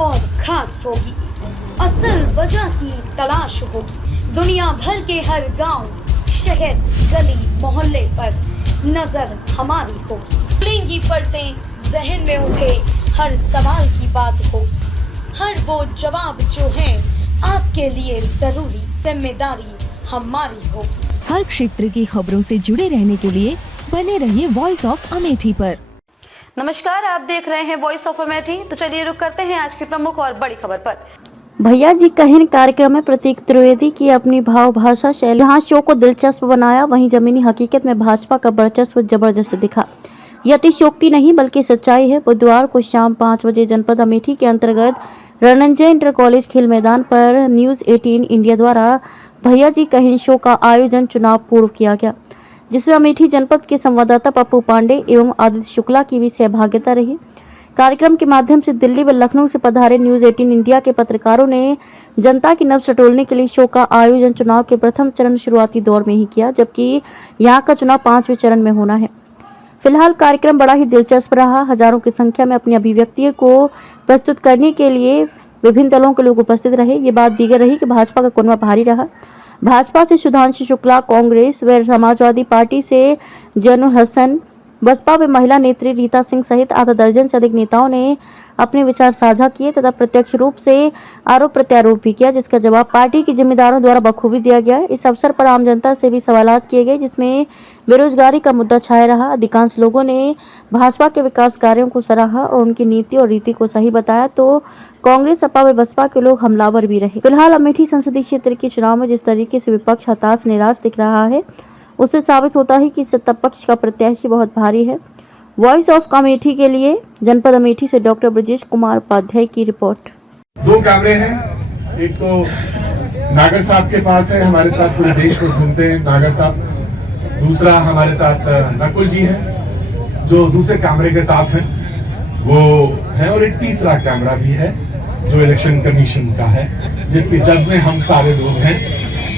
और खास होगी। असल वजह की तलाश होगी। दुनिया भर के हर गांव, शहर, गली, मोहल्ले पर नजर हमारी होगी। खुलेंगी पर्दें, जहन में उठे हर सवाल की बात होगी। हर वो जवाब जो है आपके लिए जरूरी, जिम्मेदारी हमारी होगी। हर क्षेत्र की खबरों से जुड़े रहने के लिए बने रहिए वॉइस ऑफ अमेठी पर। नमस्कार, आप देख रहे हैं वॉइस ऑफ अमेठी। तो चलिए रुक करते हैं आज की प्रमुख और बड़ी खबर पर। भैया जी कहिन कार्यक्रम में प्रतीक त्रिवेदी की अपनी भाव भाषा शैली यहाँ शो को दिलचस्प बनाया। वहीं जमीनी हकीकत में भाजपा का वर्चस्व जबरदस्त दिखा। यह अतिशयोक्ति नहीं बल्कि सच्चाई है। बुधवार को शाम 5 बजे जनपद अमेठी के अंतर्गत रणंजय इंटर कॉलेज खेल मैदान पर न्यूज़ 18 इंडिया द्वारा भैया जी कहिन शो का आयोजन चुनाव पूर्व किया गया, जिसमें अमेठी जनपद के संवाददाता पप्पू पांडे एवं आदित्य शुक्ला की भी सहभागिता रही। कार्यक्रम के माध्यम से दिल्ली व लखनऊ से पधारे न्यूज़ 18 इंडिया के पत्रकारों ने जनता की नब्ज टटोलने के लिए शो का आयोजन चुनाव के प्रथम चरण शुरुआती दौर में ही किया, जबकि यहाँ का चुनाव 5वें चरण में होना है। फिलहाल कार्यक्रम बड़ा ही दिलचस्प रहा। हजारों की संख्या में अपनी अभिव्यक्तियों को प्रस्तुत करने के लिए विभिन्न दलों के लोग उपस्थित रहे। ये बात दीगर रही कि भाजपा का कुनबा भारी रहा। भाजपा से सुधांशु शुक्ला, कांग्रेस व समाजवादी पार्टी से जनू हसन, बसपा व महिला नेत्री रीता सिंह सहित आधा दर्जन से अधिक नेताओं ने अपने विचार साझा किए तथा प्रत्यक्ष रूप से आरोप प्रत्यारोप भी किया, जिसका जवाब पार्टी के जिम्मेदारों द्वारा बखूबी दिया गया। इस अवसर पर आम जनता से भी सवालात किए गए, जिसमें बेरोजगारी का मुद्दा छाया रहा। अधिकांश लोगों ने भाजपा के विकास कार्यों को सराहा और उनकी नीति और रीति को सही बताया, तो कांग्रेस, सपा व बसपा के लोग हमलावर भी रहे। फिलहाल अमेठी संसदीय क्षेत्र के चुनाव में जिस तरीके से विपक्ष हताश निराश दिख रहा है, उससे साबित होता है कि सत्ता पक्ष का प्रत्याशी बहुत भारी है। वॉइस ऑफ अमेठी के लिए जनपद अमेठी से डॉक्टर ब्रजेश कुमार उपाध्याय की रिपोर्ट। 2 कैमरे हैं, एक तो नागर साहब के पास है, हमारे साथ पूरे देश को घूमते हैं नागर साहब। दूसरा हमारे साथ नकुल जी हैं जो दूसरे कैमरे के साथ हैं, वो है। और एक तीसरा कैमरा भी है जो इलेक्शन कमीशन का है, जिसकी जद में हम सारे लोग हैं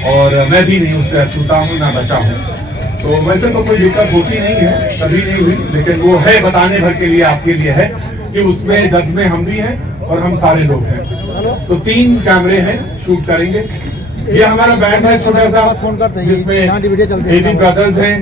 और मैं भी नहीं उससे अछूता हूँ ना बचा हूँ। तो वैसे तो कोई दिक्कत होती नहीं है, कभी नहीं हुई, लेकिन वो है बताने भर के लिए, आपके लिए है कि उसमें जज में हम भी हैं और हम सारे लोग हैं। तो 3 कैमरे हैं, शूट करेंगे। ये हमारा बैंड है छोटा सा, जिसमें एडी ब्रदर्स हैं।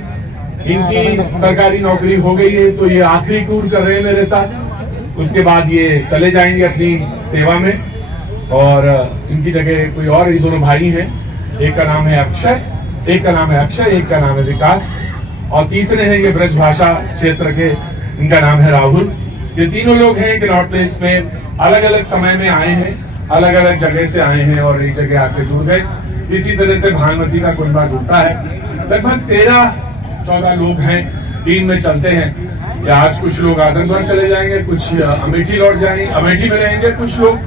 इनकी सरकारी नौकरी हो गई है, तो ये आखिरी टूर कर रहे हैं मेरे साथ। उसके बाद ये चले जाएंगे अपनी सेवा में और इनकी जगह कोई और, ये दोनों भाई हैं। एक का नाम है अक्षय, एक का नाम है अक्षय, एक का नाम है विकास, और तीसरे हैं ये ब्रज भाषा क्षेत्र के, इनका नाम है राहुल। ये तीनों लोग हैं कि नॉर्थ प्लेस में अलग अलग समय में आए हैं, अलग अलग जगह से आए हैं और एक जगह आके जुड़ गए। इसी तरह से भानुमती का कुनबा जुड़ता है। लगभग 13-14 लोग हैं, टीम में चलते हैं। या आज कुछ लोग आजमगढ़ चले जाएंगे, कुछ अमेठी लौट जाएंगे, अमेठी में रहेंगे, कुछ लोग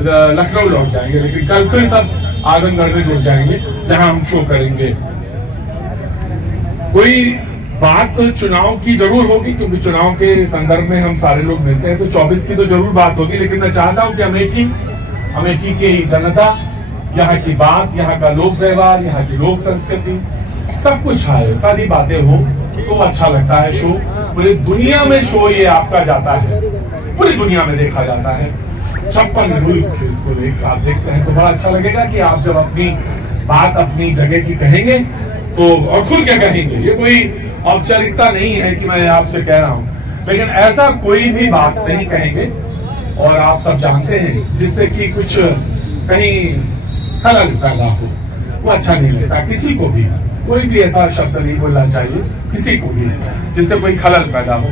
लखनऊ लौट जाएंगे, लेकिन कल फिर सब आजमगढ़ में जुड़ जाएंगे जहां हम शो करेंगे। कोई बात तो चुनाव की जरूर होगी, क्योंकि चुनाव के संदर्भ में हम सारे लोग मिलते हैं, तो 24 की तो जरूर बात होगी। लेकिन मैं चाहता हूं कि अमेठी की जनता, यहाँ की बात, यहाँ का लोक व्यवहार, यहाँ की लोक संस्कृति, सब कुछ आए, सारी बातें हो तो अच्छा लगता है शो। पूरी दुनिया में शो ये आपका जाता है, पूरी दुनिया में देखा जाता है। 56 मुल्क इसको एक साथ देखते हैं, तो बड़ा अच्छा लगेगा कि आप जब अपनी बात अपनी जगह की कहेंगे तो, और खुल के कहेंगे। ये कोई औपचारिकता नहीं है कि मैं आपसे कह रहा हूं, लेकिन ऐसा कोई भी बात नहीं कहेंगे और आप सब जानते हैं जिससे कि कुछ कहीं खलल पैदा हो, वो अच्छा नहीं लगता किसी को भी। कोई भी ऐसा शब्द नहीं बोलना चाहिए किसी को भी जिससे कोई खलल पैदा हो।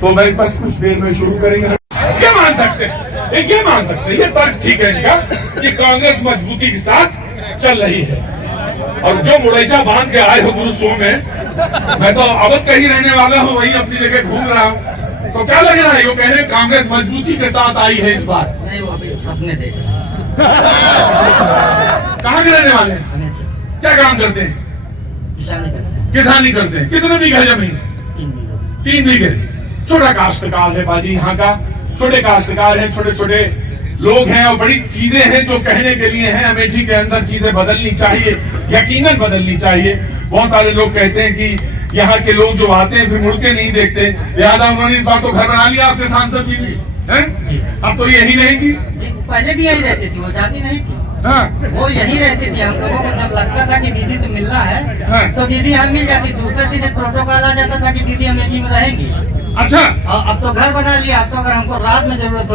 तो मैं बस कुछ देर में शुरू करेंगे। ये मान सकते हैं, ये मान सकते हैं, ये तर्क ठीक है इनका कि कांग्रेस मजबूती के साथ चल रही है। और जो मुरैचा बांध के आए हो गुरु सो में, मैं तो अवध का ही रहने वाला हूँ, वही अपनी जगह घूम रहा हूँ, तो क्या लग रहा है? वो कह रहे कांग्रेस मजबूती के साथ आई है इस बार। नहीं, वो अभी सपने देख कहाँ के रहने वाले हैं? क्या काम करते हैं? किसानी करते हैं। कितने बीघा जमीन? 3 बीघे। छोटा काश्तकार है बाजी यहाँ का, छोटे काश्तकार हैं, छोटे छोटे लोग हैं और बड़ी चीजें हैं जो कहने के लिए हैं। अमेठी के अंदर चीजें बदलनी चाहिए, यकीनन बदलनी चाहिए। बहुत सारे लोग कहते हैं कि यहाँ के लोग जो आते हैं फिर मुड़ के नहीं देखते, लिहाजा उन्होंने इस बार तो घर बना लिया आपके सांसद जी ने, हैं? अब तो यही रहेगी। पहले भी यही रहती थी, वो जाती नहीं थी। हाँ। वो यही रहती थी। हम लोगों को जब लगता था कि दीदी से मिलना है हाँ। तो दीदी यहाँ मिल जाती। दूसरे दिन प्रोटोकॉल आ जाता था कि दीदी अमेठी में रहेंगी। अच्छा, और अब तो घर बना लिया। अब तो अगर हमको रात में जरूरत हो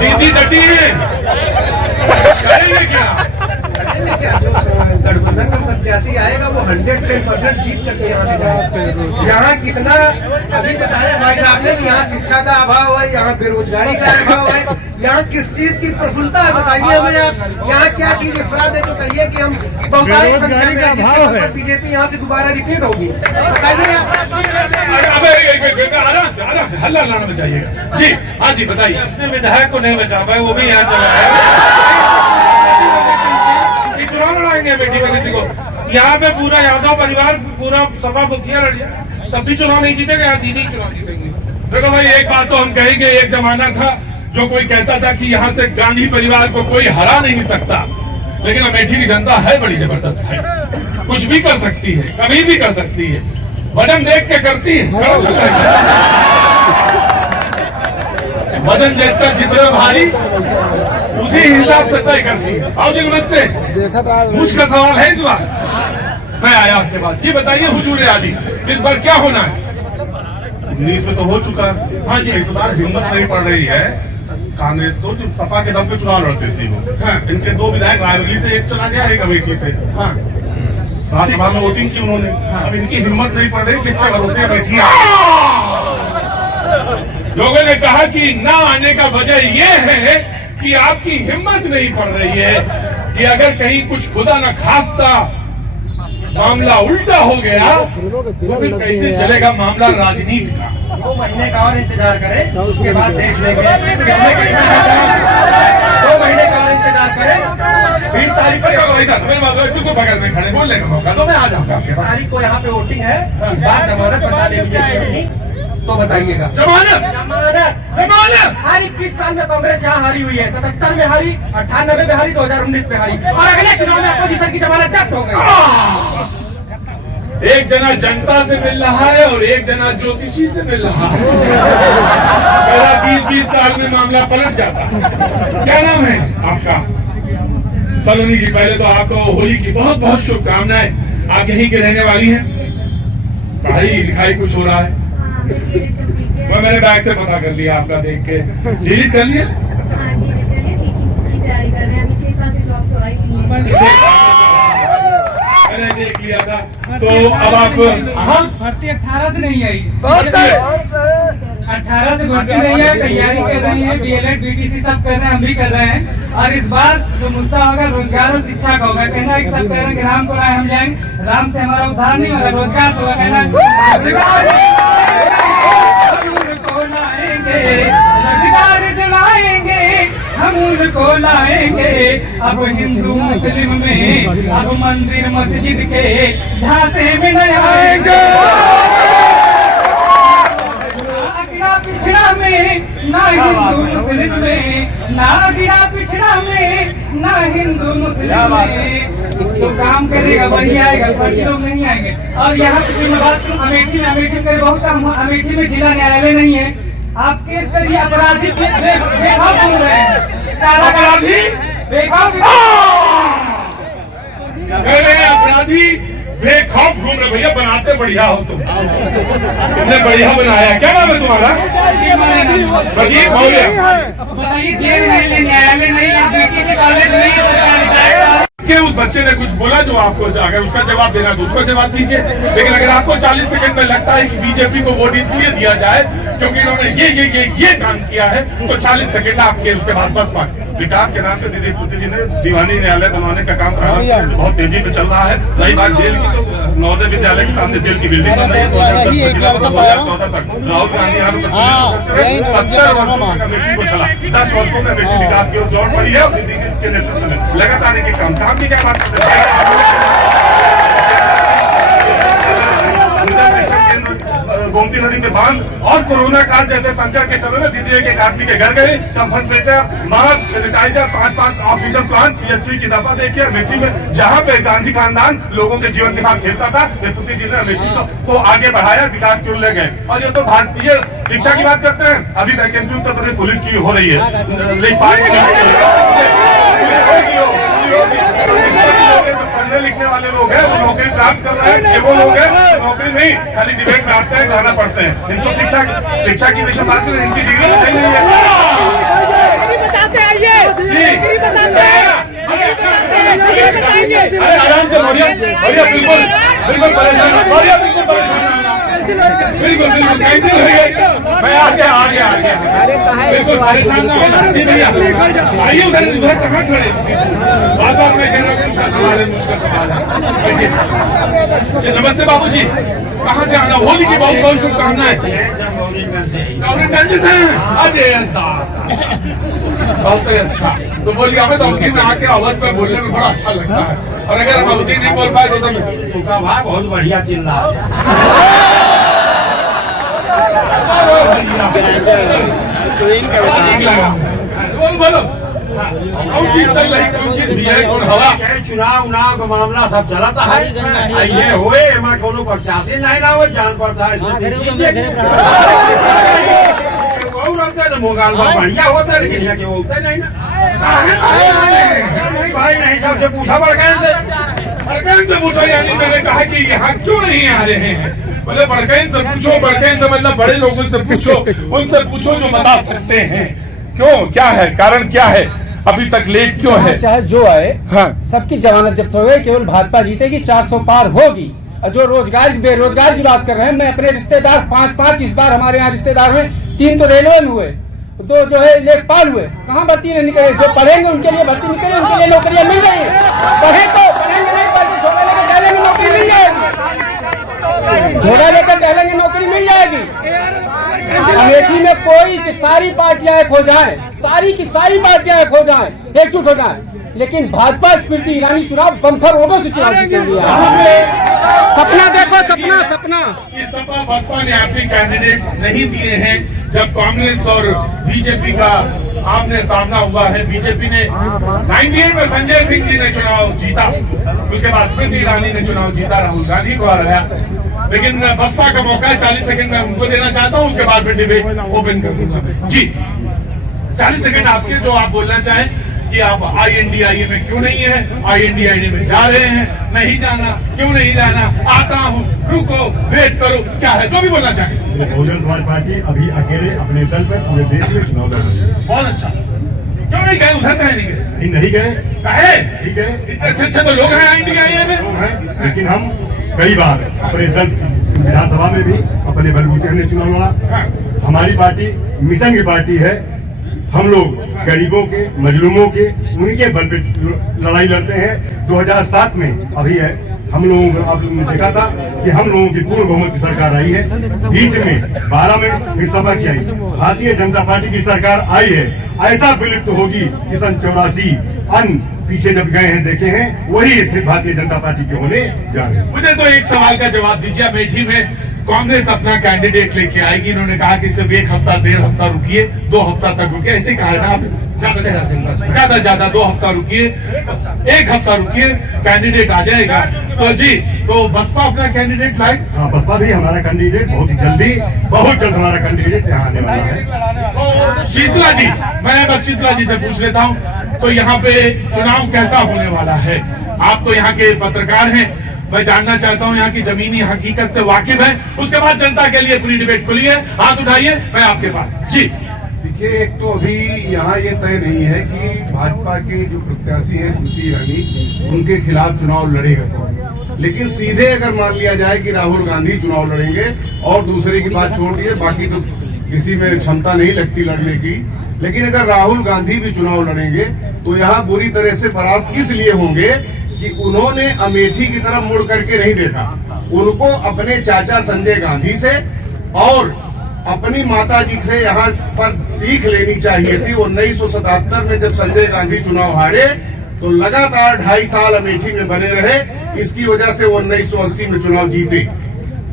दीदी डटी है, करेंगे क्या? जो गठबंधन का प्रत्याशी आएगा वो 110% जीत करके यहाँ से जाएगा। यहाँ कितना अभी बताया भाई साहब ने कि यहाँ शिक्षा का अभाव है, यहाँ बेरोजगारी का अभाव है, यहाँ किस चीज की प्रफुल्लता है बताइए हमें आप। यहाँ क्या चीज अफराद है जो कहिए कि हम बहुतायत संख्या में है जिसके ऊपर बीजेपी यहाँ से दोबारा रिपीट होगी, बताइए आप। आराम से हल्ला लाना बचाइएगा जी। हाँ जी बताइए। अपने विधायक को नहीं बचा पाए, वो भी यहाँ चला है। चुनाव लड़ाएंगे अमेठी में किसी को? यहाँ पे पूरा यादव परिवार पूरा सपा मुखिया लड़ जाए तब भी चुनाव नहीं जीतेगा। यहाँ दीदी चुनाव जीतेंगे। देखो भाई, एक बात तो हम कहेंगे, एक जमाना था जो कोई कहता था कि यहाँ से गांधी परिवार को कोई हरा नहीं सकता, लेकिन अमेठी की जनता है बड़ी जबरदस्त भाई, कुछ भी कर सकती है, कभी भी कर सकती है, वजन देख के करती है। वजन जिसका जितना भारी उसी हिसाब से तय करती है। आओ जी नमस्ते। मुझ का सवाल है इस बार, मैं आया आपके बाद। जी बताइए हुजूर आदि, इस बार क्या होना है? उन्नीस में तो हो चुका। हाँ जी, इस बार हिम्मत नहीं पड़ रही है कांग्रेस को, जो सपा के दम पे चुनाव लड़ते थे वो। हाँ। इनके दो विधायक रायबरेली से, एक चला गया, एक अमेठी से। हाँ। राज्यसभा में वोटिंग की उन्होंने। हाँ। अब इनकी हिम्मत नहीं पड़ रही, किसके भरोसे बैठी लोगों ने कहा कि ना आने का वजह यह है कि आपकी हिम्मत नहीं पड़ रही है कि अगर कहीं कुछ खुदा न खास्ता मामला उल्टा हो गया तो फिर कैसे चलेगा मामला राजनीति का। 2 महीने का और इंतजार करें, उसके बाद देख लेंगे किसमें कितना रहता है। 2 महीने का और इंतजार करें। 20 तारीख को बगल में खड़े बोलने का मौका तो मैं आ जाऊंगा। 20 तारीख को यहाँ पे वोटिंग है, इस बार जमानत बचा ले बीजेपी तो बताइएगा। जमानत जमानत जमानत हर 21 साल में कांग्रेस यहाँ हारी हुई है। 77 में हारी, 98 में हारी, 2019 में हारी, और अगले चुनाव में अपोजिशन की जमानत जब्त हो गई। एक जना जनता से मिल रहा है और एक जना ज्योतिषी से मिल रहा है। पहला 20-20 साल में मामला पलट जाता। क्या नाम है आपका? सलोनी जी, पहले तो आपको होली की बहुत बहुत शुभकामनाएं। आप यहीं के रहने वाली हैं? पढ़ाई लिखाई कुछ हो रहा है? मैंने बैग से पता कर लिया आपका देख के। डिलीट कर लिया? मैंने देख लिया था। तो अब आप भर्ती 18 से नहीं आई। 18 से भर्ती नहीं है, तैयारी कर रही है, DLED BTC सब कर रहे हैं, हम भी कर रहे हैं। और इस बार जो मुद्दा होगा रोजगार और शिक्षा का होगा। कहना एक सब कह रहे हैं कि राम को राय हम जाएंगे, राम से हमारा उद्धार नहीं होगा, रोजगार तो होगा। कहना रोजगार जलाएंगे, हम उनको लाएंगे। अब हिंदू मुस्लिम में, अब मंदिर मस्जिद के झांसे में न आएंगे। ना पिछड़ा में, ना हिंदू मुस्लिम में, ना गिरा पिछड़ा में, ना हिंदू मुस्लिम में। तो काम करेगा बढ़िया आएगा, फर्जी लोग नहीं आएंगे। और यहाँ पे मैं बात करूँ अमेठी में बहुत काम। अमेठी में जिला न्यायालय नहीं है। आप केस करिए, अपराधी बेखौफ घूम रहे हैं। अपराधी बेखौफ अपराधी बेखौफ घूम रहे। भैया बनाते बढ़िया हो तुमने बढ़िया बनाया। क्या नाम है तुम्हारा? प्रदीप मौर्य। बताइए, जेल नहीं, न्यायालय नहीं, कॉलेज नहीं है। कि उस बच्चे ने कुछ बोला जो आपको, अगर उसका जवाब देना है तो उसका जवाब दीजिए। लेकिन अगर आपको 40 सेकंड में लगता है कि बीजेपी को वोट इसलिए दिया जाए क्योंकि इन्होंने ये काम किया है, तो 40 सेकंड आपके, उसके बाद बस बात। विकास के नाम पे दीदी स्मृति जी ने दीवानी न्यायालय बनवाने का काम प्रारंभ बहुत तेजी से चल रहा है। रही बात जेल की, तो नवोदय विद्यालय के सामने जेल की बिल्डिंग बन रही है। 2014 तक राहुल गांधी 70 वर्षों तक अमेठी को चला। 10 वर्षों में अमेठी विकास की ओर दौड़ पड़ी है और दीदी के नेतृत्व में लगातार एक काम की क्या बात करते हैं। गोमती गोमती नदी में बांध और कोरोना काल जैसे संकट के समय में दीदी एक आदमी के घर गए, concentrator, mask, sanitizer, 5 oxygen plant, PHC की दफा देखिए अमेठी में, जहाँ पे गांधी खानदान लोगों के जीवन के साथ खेलता था, स्मृति जी ने अमेठी को आगे बढ़ाया, विकास की ओर ले गए। और ये तो भारतीय शिक्षा की बात करते हैं, अभी वैकेंसी उत्तर प्रदेश पुलिस की हो रही है, पढ़ने लिखने वाले लोग हैं वो नौकरी प्राप्त कर रहे हैं, ये वो लोग हैं नौकरी नहीं, खाली डिबेट में आते हैं, गाना पढ़ते हैं। इनको शिक्षा की विषय बात करें, इनकी डिग्री तो सही नहीं है। बताते आइए आराम से बढ़िया बिल्कुल परेशान बिल्कुल कैंसिल हुई, मैं आ गया बिल्कुल परेशान ना होना। जी भैया आइए उधर कहाँ खड़े, बात में कह रहा हूँ, मुझका सवाल है, मुझका सवाल है। नमस्ते बाबूजी, कहाँ से आना, होली की बहुत बहुत शुभकामनाएं। से बहुत अच्छा, तो बोलिए हमें तो अवधि में आके अवध में बोलने में बड़ा अच्छा लगता है, और अगर हम अवधि नहीं बोल पाए तो सब उनका भाई बहुत बढ़िया चिल्ला बोलो कौन चीज चल रही, कौन चीज भी है, कौन हवा, चुनाव उनाव का मामला सब चलता है, ये हुए मैं कोनो प्रत्याशी नहीं ना हो जान पड़ता है, मोगाल बढ़िया होता है, लेकिन यहाँ के होता नहीं ना। नहीं भाई नहीं, सबसे पूछा बड़कैन से पूछा, यानी मैंने कहा कि यहाँ क्यों नहीं आ रहे हैं, बोले बड़कैन से पूछो, बड़कैन से मतलब बड़े लोगों से पूछो, उनसे पूछो जो बता सकते हैं क्यों, क्या है कारण, क्या है अभी तक लेट क्यों है। चाहे जो आए, हाँ सबकी जमानत जब्त हो गई, केवल भाजपा जीतेगी, 400 पार होगी। और जो बेरोजगार की बात कर रहे हैं, मैं अपने रिश्तेदार 5 इस बार हमारे यहाँ रिश्तेदार हुए, 3 तो रेलवे में हुए, 2 जो है लेखपाल हुए, कहाँ भर्ती नहीं निकले, जो पढ़ेंगे उनके लिए भर्ती निकले, उनके लिए नौकरियां मिल रही है, पढ़ेंगे नहीं पढ़ेंगे, झोला लेकर टहलेंगे नौकरी मिल जाएगी, झोला लेकर टहलेंगे नौकरी मिल जाएगी। अमेठी में कोई सारी पार्टियां एक हो जाएं, सारी की सारी पार्टियां एक हो जाएं, एकजुट हो जाएं, लेकिन भाजपा स्मृति ईरानी चुनाव बम्पर वोटों से चुनाव जीतेंगे। सपना देखो, सपना इस सपा बसपा ने अपने कैंडिडेट्स नहीं दिए हैं। जब कांग्रेस और बीजेपी का आमने सामना हुआ है, बीजेपी ने 98 में संजय सिंह जी ने चुनाव जीता, उसके बाद स्मृति ईरानी ने चुनाव जीता, राहुल गांधी को हराया, लेकिन बसपा का मौका है, 40 सेकंड में उनको देना चाहता हूँ, उसके बाद फिर डिबेट ओपन कर दूंगा। जी 40 सेकंड आपके, जो आप बोलना चाहें कि आप INDIA में क्यों नहीं है, INDIA में जा रहे हैं, नहीं जाना, क्यों नहीं जाना, आता हूँ, रुको, वेट करो, क्या है, जो भी बोलना चाहें। बहुजन समाज पार्टी अभी अकेले अपने दल पर पूरे देश में चुनाव लड़ रही है। बहुत अच्छा, क्यों नहीं गए उधर, कहे नहीं गए, नहीं गए, नहीं गए, इतने अच्छे तो लोग हैं INDIA में, लेकिन हम कई बार अपने दल विधानसभा में भी अपने बलबूते हमने चुनाव लड़ा। हमारी पार्टी मिशन की पार्टी है, हम लोग गरीबों के, मजलूमों के, उनके बल पे लड़ाई लड़ते हैं। 2007 में अभी है, हम लोगों को आपने देखा था कि हम लोगों की पूर्ण बहुमत की सरकार आई है, बीच में 12 में फिर सपा की आई, भारतीय जनता पार्टी की सरकार आई है। ऐसा विलुप्त होगी कि सन 84 अन्न पीछे जब गए हैं देखे हैं, वही स्थिति भारतीय जनता पार्टी के होने जा रहे हैं। मुझे तो एक सवाल का जवाब दीजिए, अमेठी में कांग्रेस अपना कैंडिडेट लेके आएगी, इन्होंने कहा कि सिर्फ 1 हफ्ता 1.5 हफ्ता रुकिए, 2 हफ्ता तक रुकिए, ऐसे कहा है ना आप, ज्यादा 2 हफ्ता रुकिए, 1 हफ्ता रुकिए, कैंडिडेट आ जाएगा। तो जी, तो बसपा अपना कैंडिडेट लाए। हाँ, बसपा भी हमारा कैंडिडेट बहुत ही जल्दी, बहुत जल्द हमारा कैंडिडेट यहाँ आने वाला है। शीतला जी, मैं बस शीतला जी से पूछ लेता हूँ, तो यहाँ पे चुनाव कैसा होने वाला है? आप तो यहाँ के पत्रकार हैं, मैं जानना चाहता हूँ यहाँ की जमीनी हकीकत से वाकिफ है, उसके बाद जनता के लिए पूरी डिबेट खुली है, हाथ उठाइए, मैं आपके पास। जी देखिए, एक तो अभी यहाँ ये तय नहीं है कि भाजपा के जो प्रत्याशी हैं स्मृति ईरानी, उनके खिलाफ चुनाव लड़ेगा तो, लेकिन सीधे अगर मान लिया जाए कि राहुल गांधी चुनाव लड़ेंगे और दूसरे की बात छोड़ दिए, बाकी तो किसी में क्षमता नहीं लगती लड़ने की, लेकिन अगर राहुल गांधी भी चुनाव लड़ेंगे तो यहाँ बुरी तरह से परास्त इसलिए होंगे कि उन्होंने अमेठी की तरफ मुड़ करके नहीं देखा। उनको अपने चाचा संजय गांधी से और अपनी माता जी से यहाँ पर सीख लेनी चाहिए थी। 1977 में जब संजय गांधी चुनाव हारे तो लगातार 2.5 साल अमेठी में बने रहे, इसकी वजह से वो 1980 में चुनाव जीते।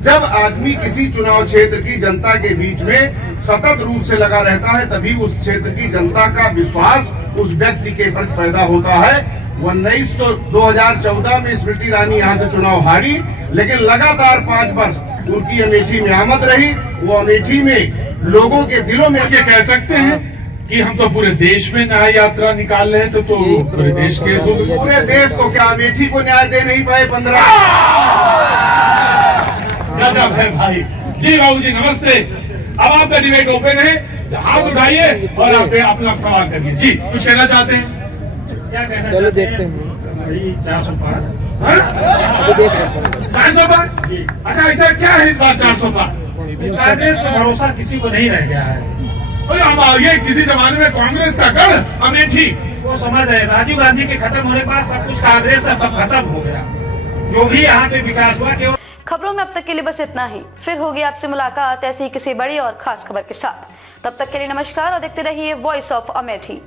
जब आदमी किसी चुनाव क्षेत्र की जनता के बीच में सतत रूप से लगा रहता है तभी उस क्षेत्र की जनता का विश्वास उस व्यक्ति के प्रति पैदा होता है। 2014 में स्मृति ईरानी यहाँ से चुनाव हारी, लेकिन लगातार 5 वर्ष उनकी अमेठी में आमद रही। वो अमेठी में लोगों के दिलों में ये कह सकते हैं कि हम तो पूरे देश में न्याय यात्रा निकाल रहे थे, तो पूरे देश के पूरे देश को क्या अमेठी को न्याय दे नहीं पाए 15? गजब है भाई। जी बाबू जी नमस्ते। अब आपका डिबेट ओपन है, हाथ उठाइए और आप अपना सवाल करिए। जी कुछ कहना चाहते हैं? क्या कहना चाहते हैं? 400 पार। 400 पार? जी। अच्छा ऐसा क्या है इस बार 400 पार? कांग्रेस पे भरोसा किसी को नहीं रह गया है। ये किसी जमाने में कांग्रेस का गढ़ अमेठी, वो समझ रहे राजीव गांधी के खत्म होने के बाद सब कुछ कांग्रेस का सब खत्म हो गया। जो भी यहाँ पे विकास हुआ केवल। खबरों में अब तक के लिए बस इतना ही। फिर होगी आपसे मुलाकात ऐसी ही किसी बड़ी और खास खबर के साथ। तब तक के लिए नमस्कार और देखते रहिए वॉइस ऑफ अमेठी।